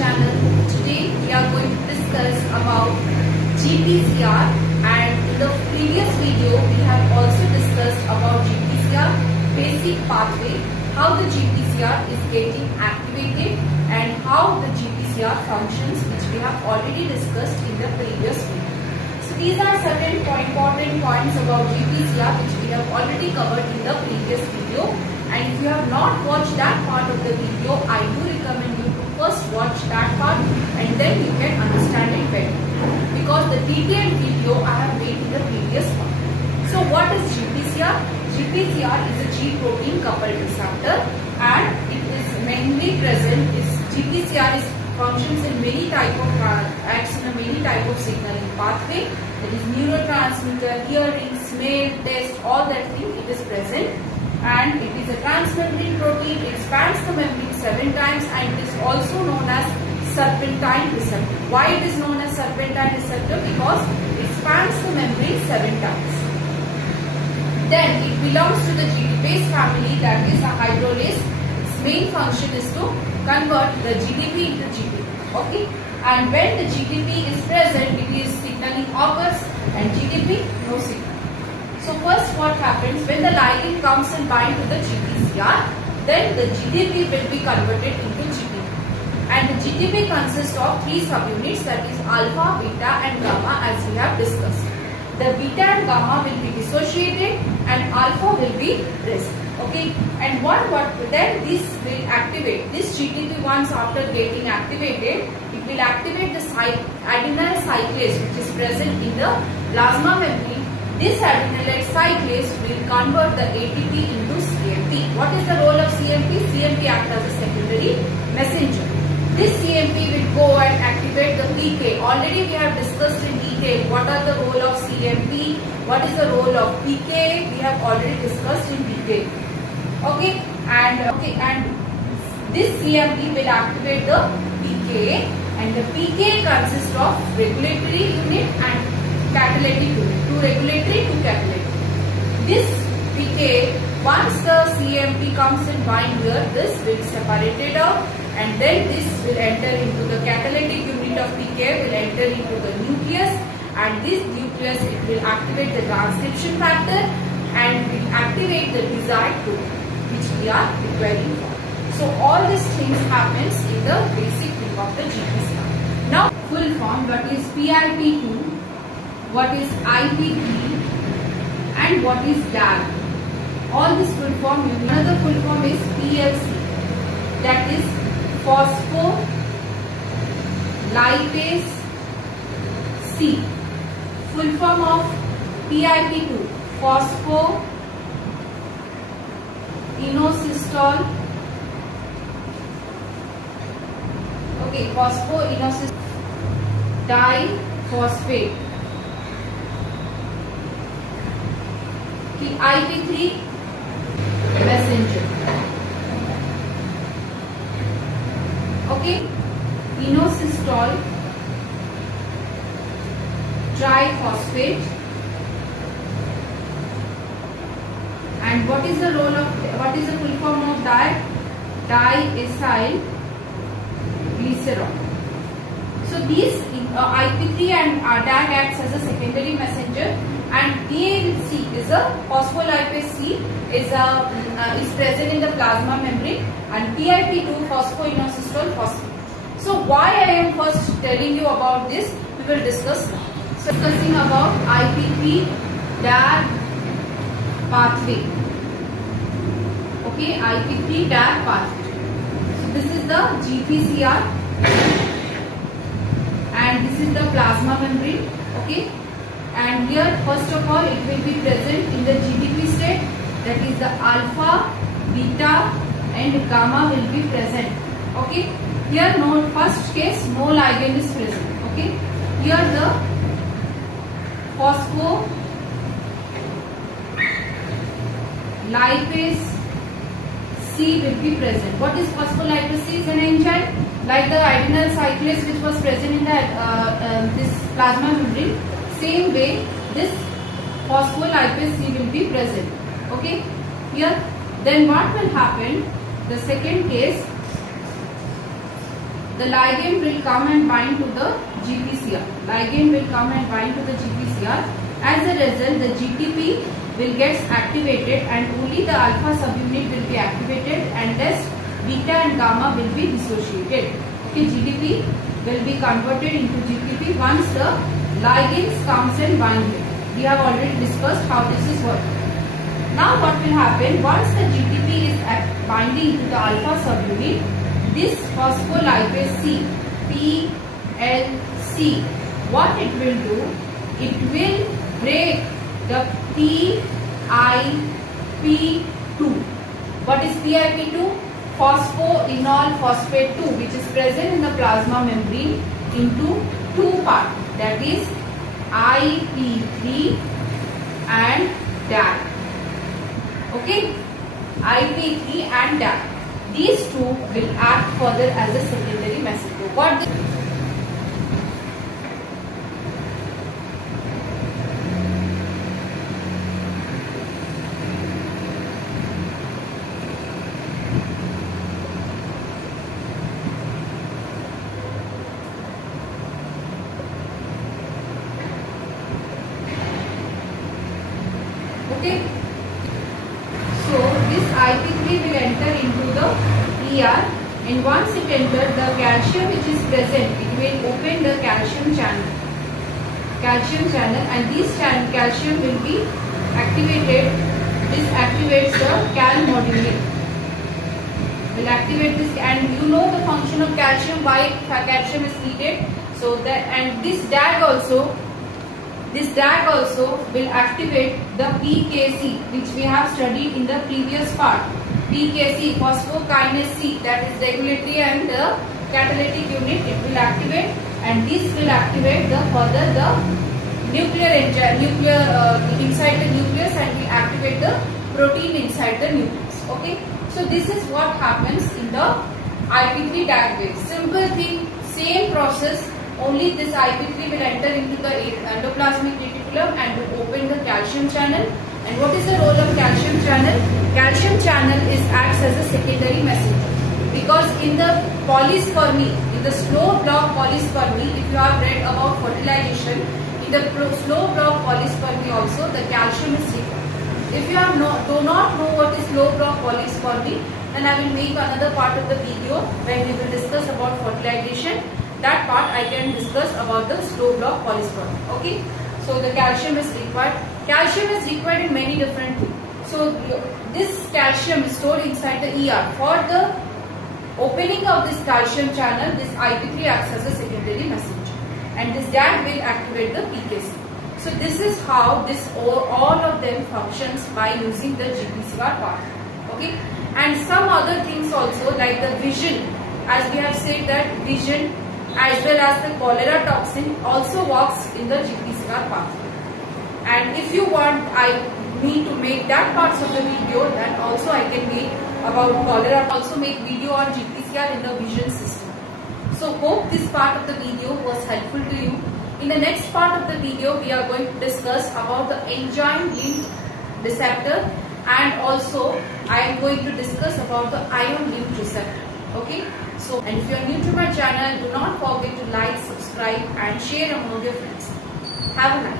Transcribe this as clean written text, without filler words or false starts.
channel. Today we are going to discuss about GPCR, and in the previous video we have also discussed about GPCR basic pathway, how the GPCR is getting activated and how the GPCR functions, which we have already discussed in the previous video. So these are certain important points about GPCR which we have already covered in the previous video. And if you have not watched that part of the video, I do recommend you to first watch that part and then you can understand it better. Because the detailed video I have made in the previous one. So what is GPCR? GPCR is a G protein coupled receptor and it is mainly present. GPCR functions in many type of acts in a many type of signaling pathway. That is neurotransmitter, hearing, smell, taste, all that thing it is present. And it is a transmembrane protein. It expands the membrane 7 times and it is also known as serpentine receptor. Why it is known as serpentine receptor? Because it expands the membrane 7 times. Then it belongs to the GDPase family, that is a hydrolase. Its main function is to convert the GDP into GDP. Okay? And when the GDP is present, it is signaling occurs, and GDP no signal. So first what happens when the ligand comes and binds to the GPCR, then the GDP will be converted into GDP. And the GDP consists of 3 subunits, that is alpha, beta and gamma, as we have discussed. The beta and gamma will be dissociated and alpha will be present. Okay, and then this will activate this GDP. Once after getting activated, it will activate the adenyl cyclase which is present in the plasma membrane. This adenyl cyclase will convert the ATP into CMP. What is the role of CMP? CMP acts as a secondary messenger. This CMP will go and activate the PK. Already we have discussed in detail what are the role of CMP, what is the role of PK. We have already discussed in detail. Okay, and this CMP will activate the PK, and the PK consists of regulatory unit and catalytic unit. 2 regulatory, 2 catalytic. This PK, once the CMP comes and bind here, this will separate it out, and then this will enter into the catalytic unit of PK, will enter into the nucleus, and this nucleus it will activate the transcription factor and will activate the desired protein which we are requiring for. So all these things happens in the basic thing of the GPCR. Now full form, what is PIP2, what is IP3 and what is DAG. All this full form, another full form is PLC, that is phospholipase C. Full form of PIP2, phosphoinositol. Okay, phosphoinositol diphosphate. IP3 messenger. Okay, inositol triphosphate. And what is the role of, what is the full form of diacyl glycerol? So these IP3 and DAG acts as a secondary messenger, and PLC is a phospholipase C is present in the plasma membrane, and PIP2 phosphoinositol phosphate. So why I am first telling you about this, we will discuss now. So discussing about IP3 DAG pathway. Okay, IP3 DAG pathway. So this is the GPCR and this is the plasma membrane. Okay, and here first of all it will be present in the GDP state, that is the alpha, beta and gamma will be present. Okay, here no, first case no ligand is present. Okay, here the phospholipase C will be present. What is phospholipase C? Is an enzyme like the adenyl cyclase which was present in the this plasma membrane. Same way this phospholipase C will be present. Okay, here then what will happen? The second case, the ligand will come and bind to the GPCR. Ligand will come and bind to the GPCR. As a result, the GTP will get activated and only the alpha subunit will be activated and thus beta and gamma will be dissociated. Okay, GTP will be converted into GTP once the ligands comes and bind it. We have already discussed how this is working. Now what will happen, once the GTP is binding to the alpha subunit, this phospholipase C, PLC, what it will do, it will break the PIP2. What is PIP2? Phosphoenol phosphate 2, which is present in the plasma membrane, into two parts, that is IP3 and DAG. Okay, IP3 and DAG. These two will act further as a secondary messenger. What? Okay, so this IP3 will enter into the ER, and once it enters, the calcium which is present, it will open the calcium channel, and this calcium will be activated. This activates the cal modulate. Will activate this, and you know the function of calcium, why calcium is needed. So that, and this DAG also. This DAG also will activate the PKC, which we have studied in the previous part. PKC, phosphokinase C, that is regulatory and the catalytic unit, it will activate, and this will activate the further the inside the nucleus, and will activate the protein inside the nucleus. Okay, so this is what happens in the IP3 DAG wave. Simple thing, same process. Only this IP3 will enter into the endoplasmic reticulum and will open the calcium channel. And what is the role of calcium channel? Calcium channel acts as a secondary messenger, because in the polyspermy, in the slow block polyspermy, if you have read about fertilization, in the slow block polyspermy also the calcium is required. If you have do not know what is slow block polyspermy, then I will make another part of the video when we will discuss about fertilization. That part I can discuss about the slow block polyspermy. Okay, so the calcium is required. Calcium is required in many different things. So this calcium is stored inside the ER. For the opening of this calcium channel, this IP3 acts as a secondary messenger, and this DAG will activate the PKC. So this is how all of them functions by using the GPCR pathway. Okay, and some other things also, like the vision, as we have said that vision as well as the cholera toxin also works in the GPCR pathway. And if you want me to make that parts of the video, then also I can make about cholera. Also make video on GPCR in the vision system. So hope this part of the video was helpful to you. In the next part of the video, we are going to discuss about the enzyme-linked receptor, and also I am going to discuss about the ion-linked receptor. Okay. So, and if you are new to my channel, do not forget to like, subscribe and share among your friends. Have a nice day.